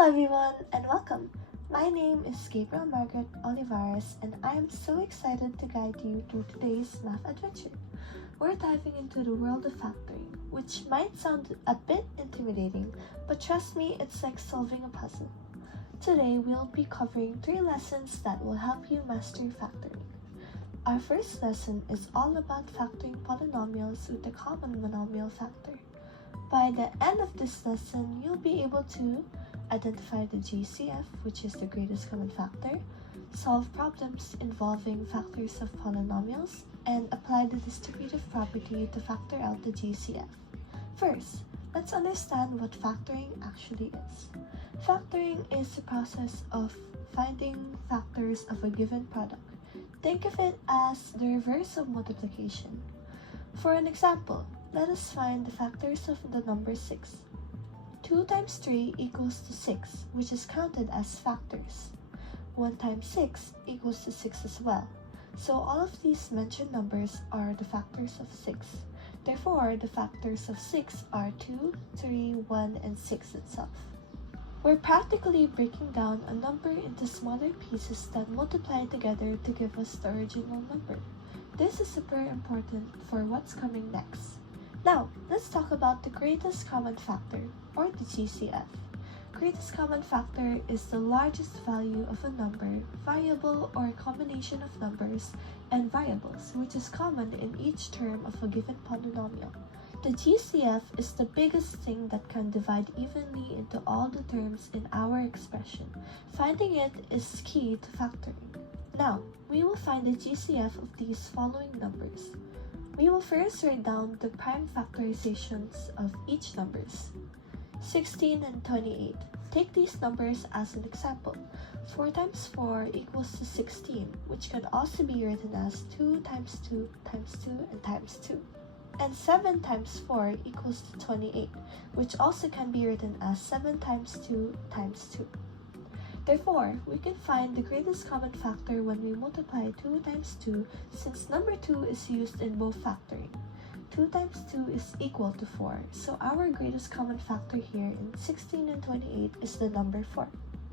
Hello everyone and welcome. My name is Gabriel Margaret Olivares and I am so excited to guide you through today's math adventure. We're diving into the world of factoring, which might sound a bit intimidating, but trust me, it's like solving a puzzle. Today we'll be covering 3 lessons that will help you master factoring. Our first lesson is all about factoring polynomials with the common monomial factor. By the end of this lesson, you'll be able to identify the GCF, which is the greatest common factor, solve problems involving factors of polynomials, and apply the distributive property to factor out the GCF. First, let's understand what factoring actually is. Factoring is the process of finding factors of a given product. Think of it as the reverse of multiplication. For an example, let us find the factors of the number 6. 2 times 3 equals to 6, which is counted as factors. 1 times 6 equals to 6 as well. So all of these mentioned numbers are the factors of 6. Therefore, the factors of 6 are 2, 3, 1, and 6 itself. We're practically breaking down a number into smaller pieces that multiply together to give us the original number. This is super important for what's coming next. Now, let's talk about the greatest common factor, or the GCF. Greatest common factor is the largest value of a number, variable, or a combination of numbers and variables, which is common in each term of a given polynomial. The GCF is the biggest thing that can divide evenly into all the terms in our expression. Finding it is key to factoring. Now, we will find the GCF of these following numbers. We will first write down the prime factorizations of each numbers. 16 and 28. Take these numbers as an example. 4 times 4 equals to 16, which can also be written as 2 times 2 times 2 and times 2. And 7 times 4 equals to 28, which also can be written as 7 times 2 times 2. Therefore, we can find the greatest common factor when we multiply 2 times 2, since number 2 is used in both factoring. 2 times 2 is equal to 4, so our greatest common factor here in 16 and 28 is the number 4.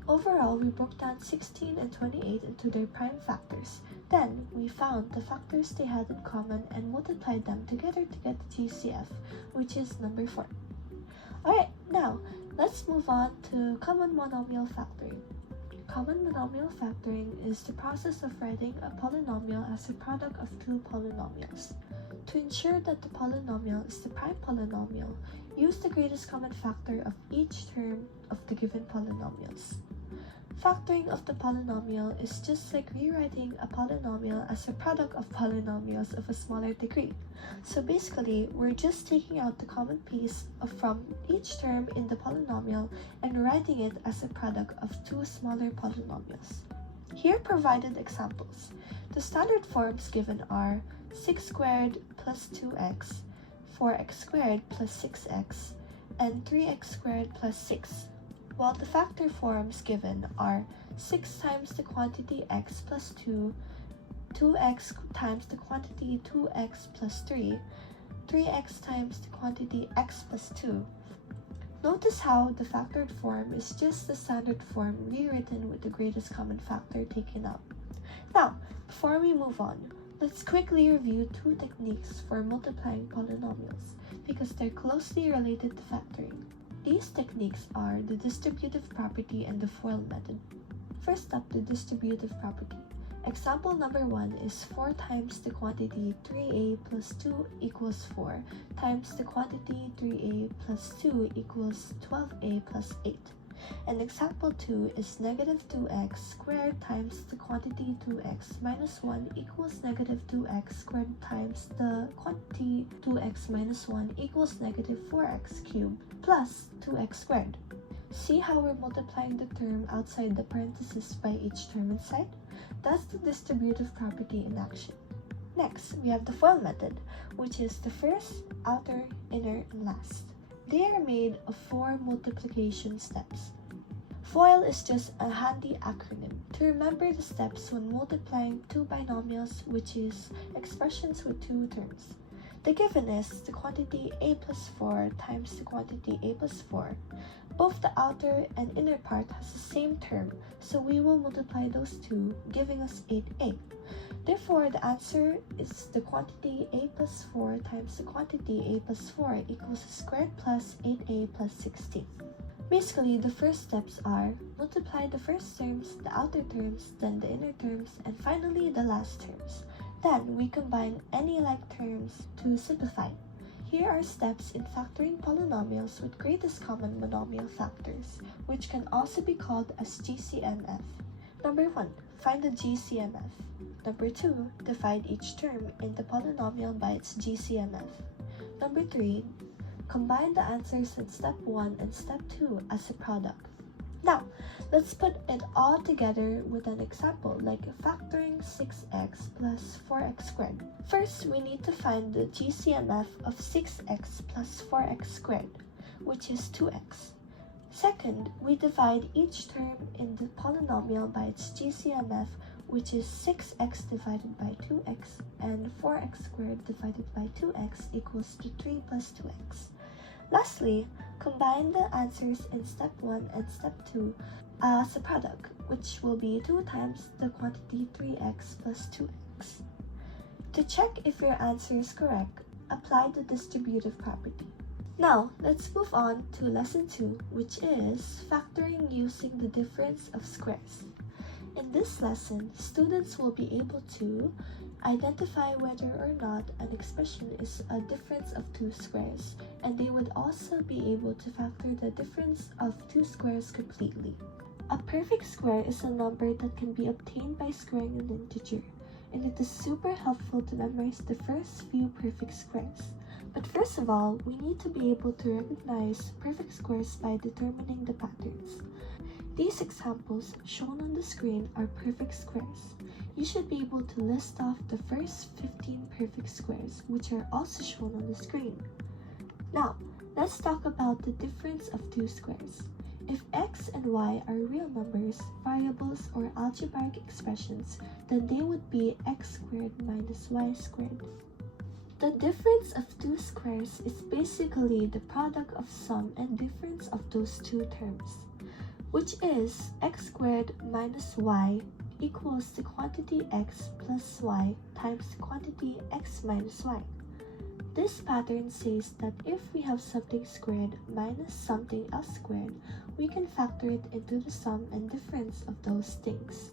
Overall, we broke down 16 and 28 into their prime factors. Then, we found the factors they had in common and multiplied them together to get the GCF, which is number 4. Alright, now, let's move on to common monomial factoring. Common monomial factoring is the process of writing a polynomial as a product of 2 polynomials. To ensure that the polynomial is the prime polynomial, use the greatest common factor of each term of the given polynomials. Factoring of the polynomial is just like rewriting a polynomial as a product of polynomials of a smaller degree. So basically, we're just taking out the common piece from each term in the polynomial and writing it as a product of 2 smaller polynomials. Here provided examples. The standard forms given are 6 squared plus 2x, 4x squared plus 6x, and 3x squared plus 6. While the factor forms given are 6 times the quantity x plus 2, 2x times the quantity 2x plus 3, 3x times the quantity x plus 2. Notice how the factored form is just the standard form rewritten with the greatest common factor taken out. Now, before we move on, let's quickly review 2 techniques for multiplying polynomials because they're closely related to factoring. These techniques are the distributive property and the FOIL method. First up, the distributive property. Example number 1 is 4 times the quantity 3a plus 2 equals 4 times the quantity 3a plus 2 equals 12a plus 8. And example 2 is negative 2x squared times the quantity 2x minus 1 equals negative 2x squared times the quantity 2x minus 1 equals negative 4x cubed plus 2x squared. See how we're multiplying the term outside the parentheses by each term inside? That's the distributive property in action. Next, we have the FOIL method, which is the first, outer, inner, and last. They are made of 4 multiplication steps. FOIL is just a handy acronym to remember the steps when multiplying 2 binomials, which is expressions with 2 terms. The given is the quantity a plus 4 times the quantity a plus 4. Both the outer and inner part has the same term, so we will multiply those two, giving us 8a. Therefore, the answer is the quantity a plus 4 times the quantity a plus 4 equals squared plus 8a plus 16. Basically, the first steps are multiply the first terms, the outer terms, then the inner terms, and finally the last terms. Then we combine any like terms to simplify. Here are steps in factoring polynomials with greatest common monomial factors, which can also be called as GCMF. Number 1. Find the GCMF. Number 2. Divide each term in the polynomial by its GCMF. Number 3. Combine the answers in step 1 and step 2 as a product. Now, let's put it all together with an example like factoring 6x plus 4x squared. First, we need to find the GCMF of 6x plus 4x squared, which is 2x. Second, we divide each term in the polynomial by its GCMF, which is 6x divided by 2x, and 4x squared divided by 2x equals to 3 plus 2x. Lastly, combine the answers in step 1 and step 2 as a product, which will be 2 times the quantity 3x plus 2x. To check if your answer is correct, apply the distributive property. Now, let's move on to lesson 2, which is factoring using the difference of squares. In this lesson, students will be able to identify whether or not an expression is a difference of two squares, and they would also be able to factor the difference of two squares completely. A perfect square is a number that can be obtained by squaring an integer, and it is super helpful to memorize the first few perfect squares. But first of all, we need to be able to recognize perfect squares by determining the patterns. These examples shown on the screen are perfect squares. You should be able to list off the first 15 perfect squares, which are also shown on the screen. Now, let's talk about the difference of two squares. If x and y are real numbers, variables, or algebraic expressions, then they would be x squared minus y squared. The difference of two squares is basically the product of sum and difference of those two terms, which is x squared minus y equals the quantity x plus y times the quantity x minus y. This pattern says that if we have something squared minus something else squared, we can factor it into the sum and difference of those things.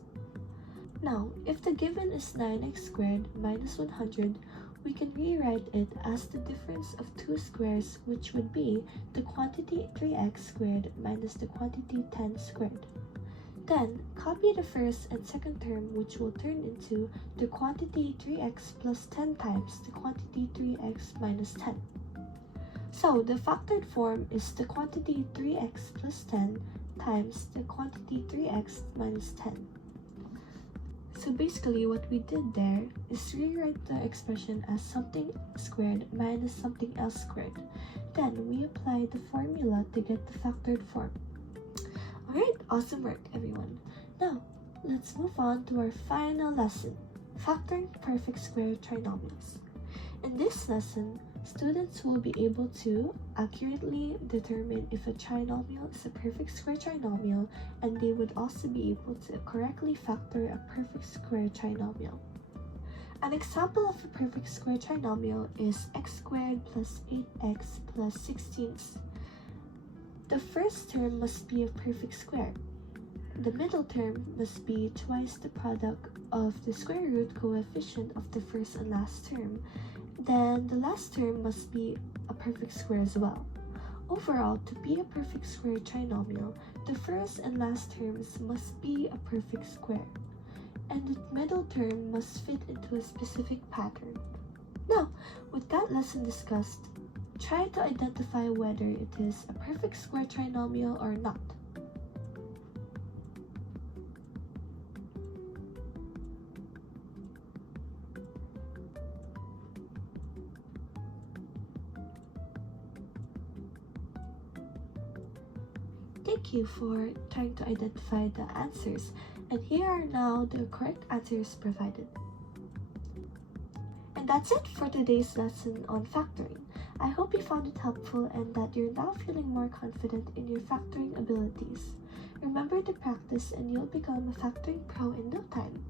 Now, if the given is 9x squared minus 100, we can rewrite it as the difference of two squares, which would be the quantity 3x squared minus the quantity 10 squared. Then, copy the first and second term, which will turn into the quantity 3x plus 10 times the quantity 3x minus 10. So, the factored form is the quantity 3x plus 10 times the quantity 3x minus 10. So basically, what we did there is rewrite the expression as something squared minus something else squared. Then, we apply the formula to get the factored form. Alright, awesome work everyone. Now, let's move on to our final lesson, factoring perfect square trinomials. In this lesson, students will be able to accurately determine if a trinomial is a perfect square trinomial, and they would also be able to correctly factor a perfect square trinomial. An example of a perfect square trinomial is x squared plus 8x plus 16. The first term must be a perfect square. The middle term must be twice the product of the square root coefficient of the first and last term. Then the last term must be a perfect square as well. Overall, to be a perfect square trinomial, the first and last terms must be a perfect square, and the middle term must fit into a specific pattern. Now, with that lesson discussed, try to identify whether it is a perfect square trinomial or not. Thank you for trying to identify the answers, and here are now the correct answers provided. And that's it for today's lesson on factoring. I hope you found it helpful and that you're now feeling more confident in your factoring abilities. Remember to practice and you'll become a factoring pro in no time.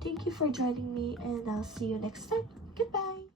Thank you for joining me and I'll see you next time. Goodbye!